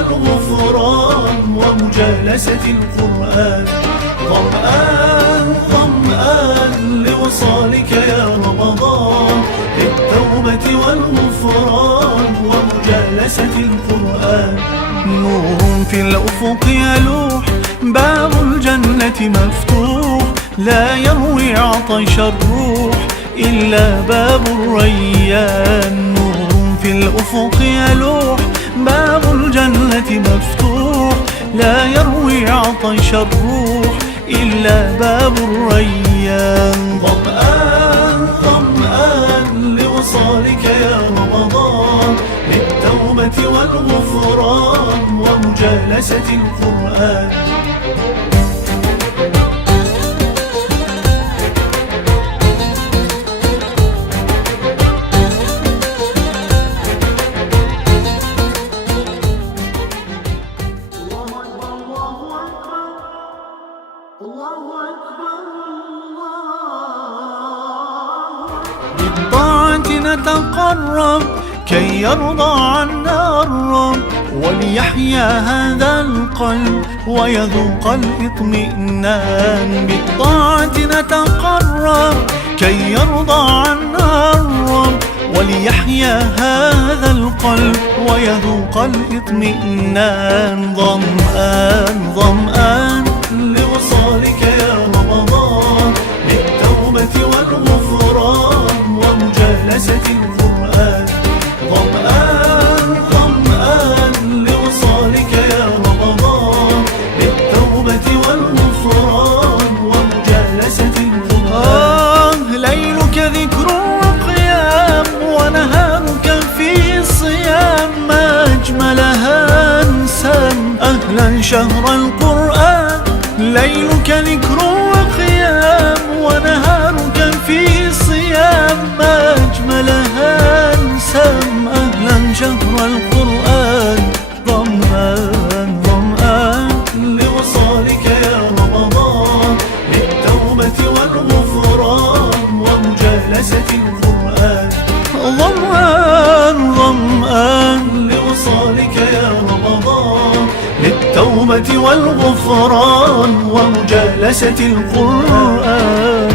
والغفران ومجالسة القرآن. ظمآن ظمآن لوصالك يا رمضان، للتوبة والغفران ومجالسة القرآن. نور في الأفق يلوح، باب الجنة مفتوح، لا يروي عطش الروح إلا باب الريان. نور في الأفق يلوح، باب الجنة مفتوح، لا يروي عطش الروح إلا باب الريان. ظمآن ظمآن لوصالك يا رمضان، للتوبة والغفران ومجالسة القرآن. بالطاعة نتقرب كي يرضى عنا الرب، وليحيا هذا القلب ويذوق الاطمئنان. بالطاعة نتقرب كي يرضى عنا الرب، وليحيا هذا القلب ويذوق الاطمئنان. ظمآن ظمآن لوصالك يا رمضان، للتوبة والغفران ومجالسة القرآن. ظمآن ظمآن لوصالك يا رمضان، للتوبة والغفران ومجالسة القرآن. ليلك ذكر وقيام، ونهارك في صيام، ما أجملها أنسام أهلا شهر القرآن. ليلك ذكر وقيام، ونهارك في صيام، ما أجملها أنسام أهلا شهر القرآن. ظمآن ظمآن لوصالك يا رمضان، للتوبة والغفران ومجالسة القرآن. ظمآن ظمآن لوصالك يا رمضان، للتوبة والغفران ومجالسة القرآن.